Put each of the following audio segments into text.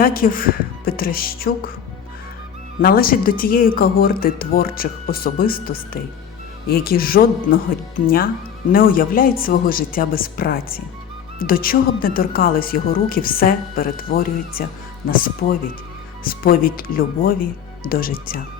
Яків Петращук належить до тієї когорти творчих особистостей, які жодного дня не уявляють свого життя без праці. До чого б не торкались його руки, все перетворюється на сповідь, сповідь любові до життя.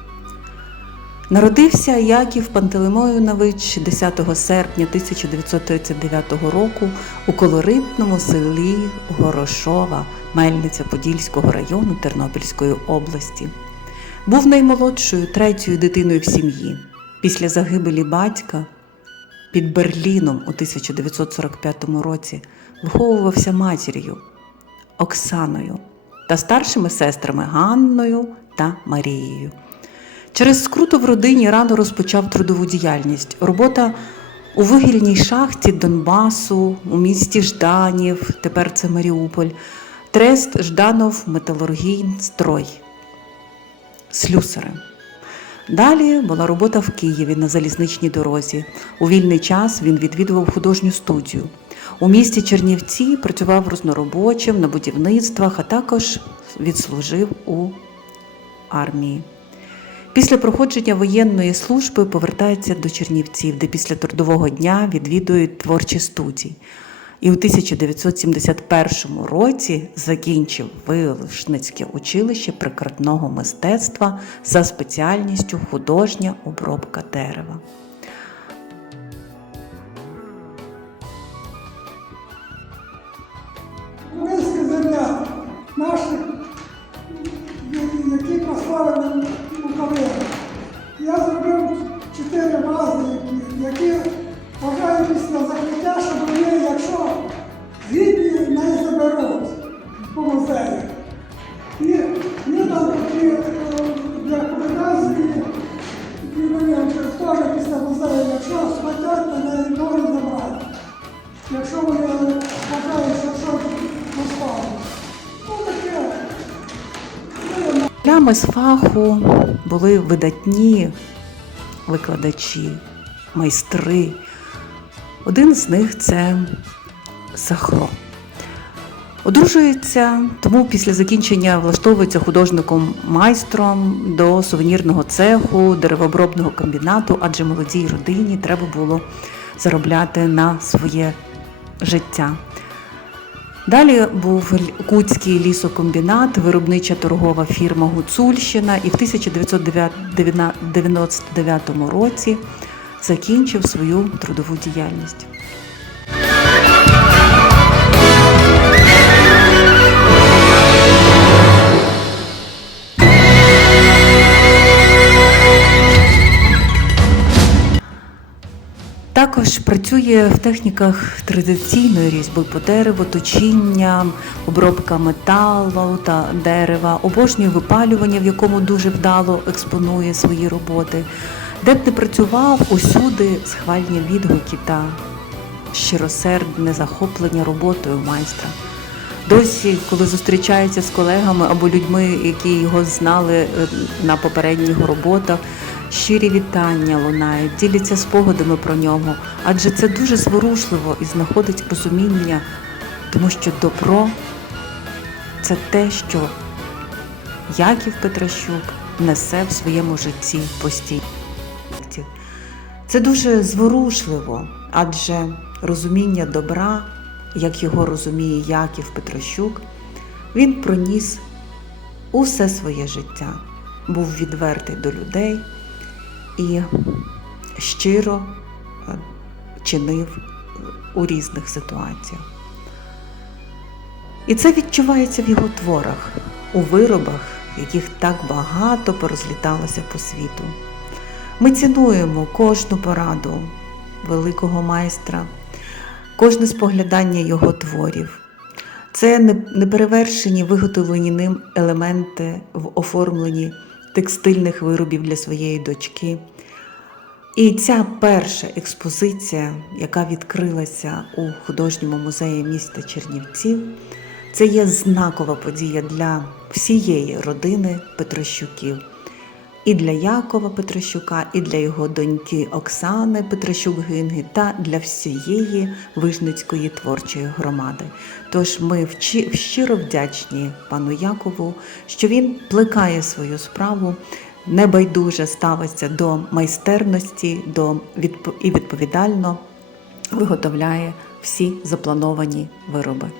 Народився Яків Пантелеймонович 10 серпня 1939 року у колоритному селі Горошова, Мельниця Подільського району Тернопільської області. Був наймолодшою третьою дитиною в сім'ї. Після загибелі батька під Берліном у 1945 році виховувався матір'ю Оксаною та старшими сестрами Ганною та Марією. Через скруту в родині рано розпочав трудову діяльність. Робота у вугільній шахті Донбасу, у місті Жданів, тепер це Маріуполь, Трест Жданов, Металургій, Строй, слюсарем. Далі була робота в Києві на залізничній дорозі. У вільний час він відвідував художню студію. У місті Чернівці працював розноробочим на будівництвах, а також відслужив у армії. Після проходження воєнної служби повертається до Чернівців, де після трудового дня відвідують творчі студії. І у 1971 році закінчив Вилушницьке училище прикратного мистецтва за спеціальністю художня обробка дерева. Музею, якщо схватять, то не можуть забрати. Якщо вони вважають, що щось розпало. Ну. Для мисфаху були видатні викладачі, майстри. Один з них це Сахро. Одружується, тому після закінчення влаштовується художником майстром до сувенірного цеху, деревообробного комбінату, адже молодій родині треба було заробляти на своє життя. Далі був Кутський лісокомбінат, виробнича торгова фірма Гуцульщина, і в 1999 році закінчив свою трудову діяльність. Також працює в техніках традиційної різьби по дереву, точіння, обробка металу та дерева, обожнює випалювання, в якому дуже вдало експонує свої роботи. Де б не працював, усюди схвальні відгуки та щиросердне захоплення роботою майстра. Досі, коли зустрічається з колегами або людьми, які його знали е, на попередніх роботах, щирі вітання лунають, діляться спогадами про нього, адже це дуже зворушливо і знаходить розуміння, тому що добро це те, що Яків Петращук несе в своєму житті постійно. Це дуже зворушливо, адже розуміння добра, як його розуміє Яків Петрощук, він проніс усе своє життя, був відвертий до людей і щиро е, чинив у різних ситуаціях. І це відчувається в його творах, у виробах, яких так багато порозліталося по світу. Ми цінуємо кожну пораду великого майстра, кожне споглядання його творів. Це неперевершені виготовлені ним елементи в оформленні текстильних виробів для своєї дочки. І ця перша експозиція, яка відкрилася у художньому музеї міста Чернівців, це є знакова подія для всієї родини Петрощуків. І для Якова Петрощука, і для його доньки Оксани Петрощук-Гинги та для всієї Вижницької творчої громади. Тож ми вчи- щиро вдячні пану Якову, що він плекає свою справу, небайдуже ставиться до майстерності до відп- і відповідально виготовляє всі заплановані вироби.